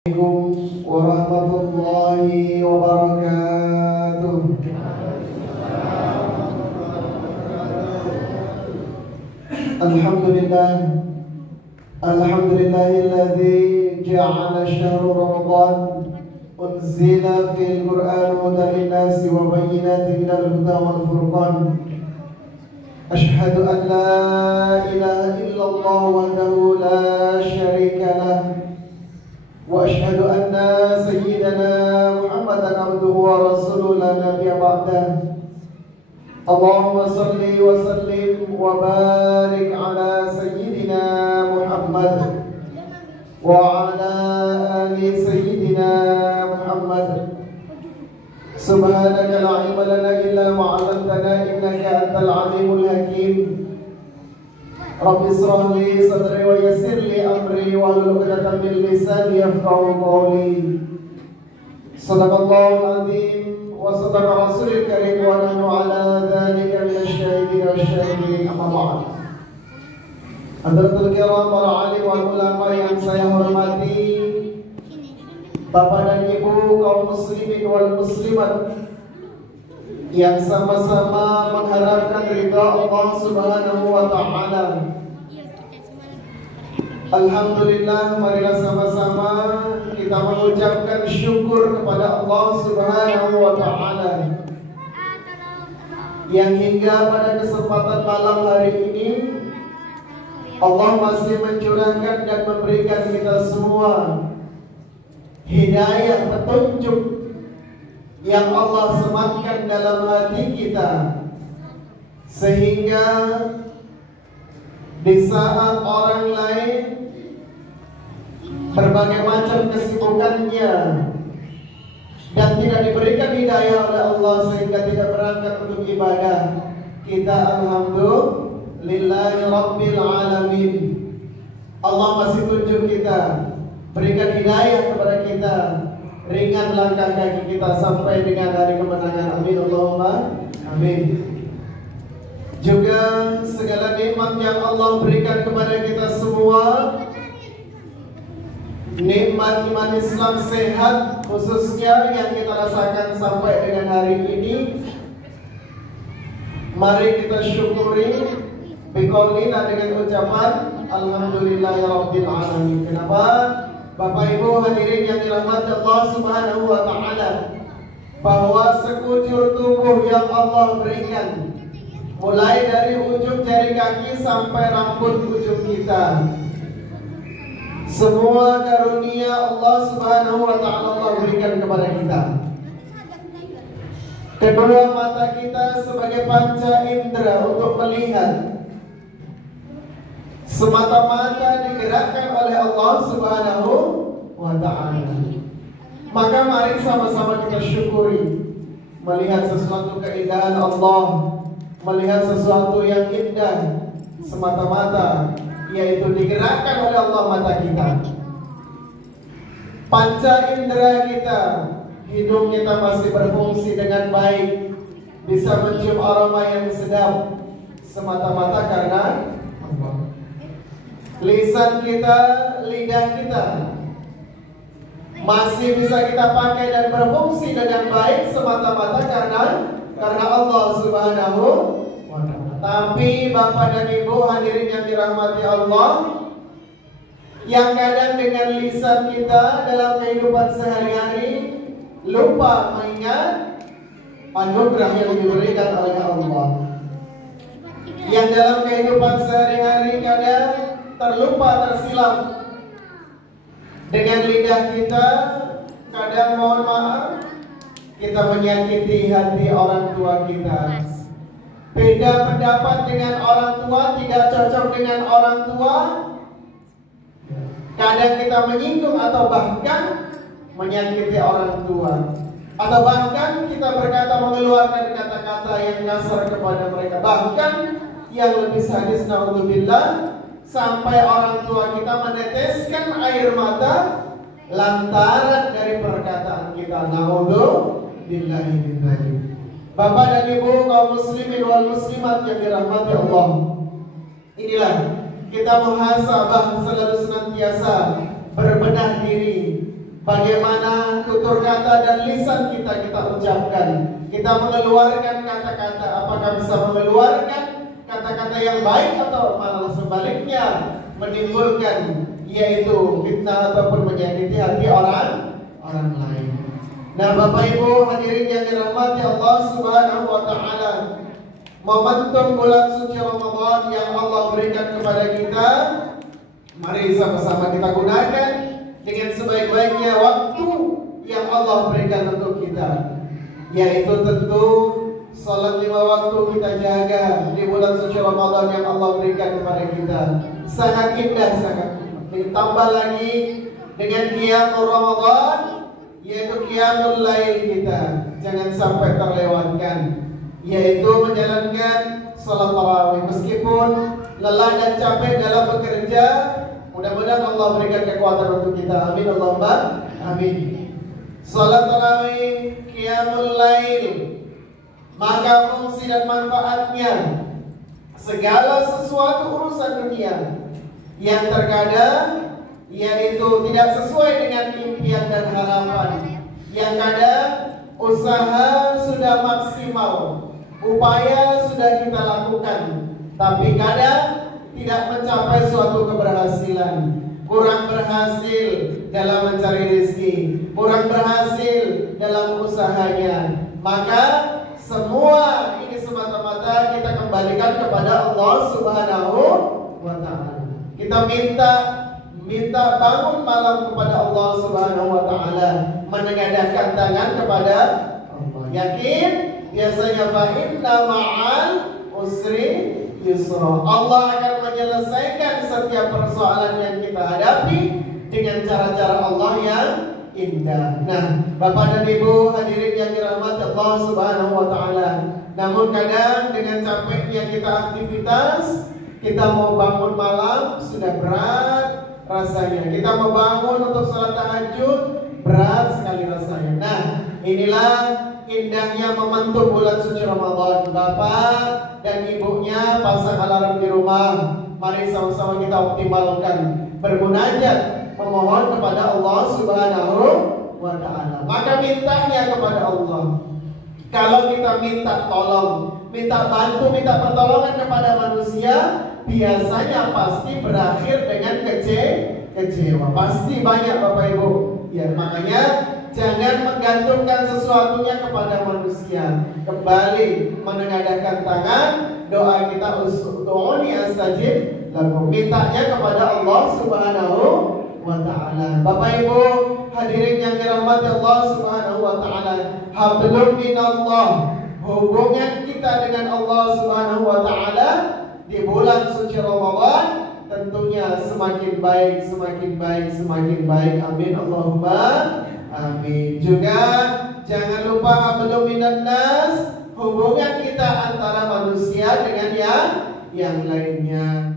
Assalamualaikum warahmatullahi wabarakatuh. Alhamdulillahilladzi ja'ala syahra Ramadan unzila fil Qur'an hudan lin-nasi wa bayyinatin minal huda wal furqan. Asyhadu an la ilaha illallah wahdahu la syarika lah. وأشهد أن سيدنا محمدا عبده ورسوله لا نبي بعده. اللهم صل وسلم وبارك على سيدنا محمد وعلى آل سيدنا محمد. سبحانك لا علم لنا إلا ما علمتنا إنك أنت العليم الحكيم. رب اشرح لي صدري ويسر لي أمري واحلل عقدة من لساني يفقهوا قولي. صدق الله العظيم وصدق رسول الكريم ونحن على ذلك من الشاهدين والشاكرين. أما بعد. Hadratul kiram, para alim wal ulama yang saya hormati, Bapak dan Ibu kaum muslimin wal muslimat yang sama-sama mengharapkan ridha Allah Subhanahu wa ta'ala. Alhamdulillah, marilah sama-sama kita mengucapkan syukur kepada Allah Subhanahu wa ta'ala yang hingga pada kesempatan malam hari ini Allah masih mencurahkan dan memberikan kita semua hidayah petunjuk yang Allah sematkan dalam hati kita, sehingga di saat orang lain berbagai macam kesibukannya dan tidak diberikan hidayah oleh Allah sehingga tidak berangkat untuk ibadah, kita alhamdulillahi rabbil alamin. Allah masih tunjuk kita, berikan hidayah kepada kita, ringan langkah kaki kita sampai dengan hari kemenangan. Amin Allahumma amin. Juga segala nikmat yang Allah berikan kepada kita semua, nikmat iman Islam sehat khususnya yang kita rasakan sampai dengan hari ini, mari kita syukuri biqaulina dengan ucapan alhamdulillahirabbil alamin. Kenapa? Bapak Ibu hadirin yang dirahmati Allah Subhanahu wa ta'ala, bahwa sekujur tubuh yang Allah berikan, mulai dari ujung jari kaki sampai rambut ujung kita, semua karunia Allah Subhanahu wa ta'ala Allah berikan kepada kita. Kedua mata kita sebagai panca indera untuk melihat, semata-mata digerakkan oleh Allah Subhanahu wa ta'ala. Maka mari sama-sama kita syukuri melihat sesuatu keindahan Allah, melihat sesuatu yang indah semata-mata, yaitu digerakkan oleh Allah mata kita. Panca indera kita, hidung kita masih berfungsi dengan baik, bisa mencium aroma yang sedap semata-mata karena Allah. Lisan kita, lidah kita masih bisa kita pakai dan berfungsi dengan baik semata-mata karena Allah Subhanahu wa ta'ala. Tapi Bapak dan Ibu hadirin yang dirahmati Allah, yang kadang dengan lisan kita dalam kehidupan sehari-hari lupa mengingat anugerah yang diberikan oleh Allah. Yang dalam kehidupan sehari-hari kadang terlupa, tersilap. Dengan lidah kita kadang, mohon maaf, kita menyakiti hati orang tua kita. Beda pendapat dengan orang tua, tidak cocok dengan orang tua, kadang kita menyinggung atau bahkan menyakiti orang tua, atau bahkan kita berkata, mengeluarkan kata-kata yang kasar kepada mereka. Bahkan yang lebih sadis, naudzubillah, sampai orang tua kita meneteskan air mata lantaran dari perkataan kita. Naudzubillahi min dzalik. Bapak dan Ibu kaum muslimin wal muslimat yang dirahmati Allah, inilah kita muhasabah selalu senantiasa berbenah diri Bagaimana tutur kata dan lisan kita ucapkan. Kita mengeluarkan kata-kata, apakah bisa mengeluarkan kata-kata yang baik atau malah sebaliknya menimbulkan yaitu fitnah ataupun menyakiti hati orang lain. Nah, Bapak Ibu hadirin yang dirahmati Allah Subhanahu wa taala, momentum bulan suci Ramadan yang Allah berikan kepada kita, mari sama-sama kita gunakan dengan sebaik-baiknya waktu yang Allah berikan untuk kita, yaitu tentu salat 5 waktu kita jaga di bulan suci Ramadan yang Allah berikan kepada kita. Sangat indah, sangat indah. Ditambah lagi dengan qiyamul Ramadan, yaitu qiyamul lail kita. Jangan sampai terlewatkan, yaitu menjalankan salat tarawih. Meskipun lelah dan capek dalam bekerja, mudah-mudahan Allah berikan kekuatan untuk kita. Amin Allahumma amin. Salat tarawih, qiyamul lail, maka fungsi dan manfaatnya, segala sesuatu urusan dunia yang terkadang yaitu tidak sesuai dengan impian dan harapan, yang kadang usaha sudah maksimal, upaya sudah kita lakukan, tapi kadang tidak mencapai suatu keberhasilan, kurang berhasil dalam mencari rezeki, kurang berhasil dalam usahanya. Maka semua ini semata-mata kita kembalikan kepada Allah Subhanahu wa taala. Kita minta bangun malam kepada Allah Subhanahu wa taala, menengadahkan tangan kepada Allah. Yakin biasanya fa inna ma'al usri yusra. Allah akan menyelesaikan setiap persoalan yang kita hadapi dengan cara-cara Allah yang indah. Nah, Bapak dan Ibu hadirin yang dirahmati Allah Subhanahu wa taala, namun kadang dengan capeknya kita aktivitas, kita mau bangun malam sudah berat rasanya. Kita mau bangun untuk salat tahajud berat sekali rasanya. Nah, inilah indahnya momentum bulan suci Ramadan. Bapak dan ibunya pasang alarm di rumah. Mari sama-sama kita optimalkan bermunajat, memohon kepada Allah Subhanahu wa taala. Maka mintanya kepada Allah. Kalau kita minta tolong, minta bantu, minta pertolongan kepada manusia, biasanya pasti berakhir dengan kecewa. Pasti banyak Bapak Ibu. Ya, makanya jangan menggantungkan sesuatunya kepada manusia. Kembali menengadahkan tangan, doa kita usdu'uni astajib lakum. Mintanya kepada Allah Subhanahu wa taala. Bapak Ibu hadirin yang dirahmati Allah Subhanahu wa taala, hablum minallah, hubungan kita dengan Allah Subhanahu wa taala di bulan suci Ramadan tentunya semakin baik, semakin baik, semakin baik. Amin Allahumma amin. Juga jangan lupa hablum minan nas, hubungan kita antara manusia dengan yang lainnya.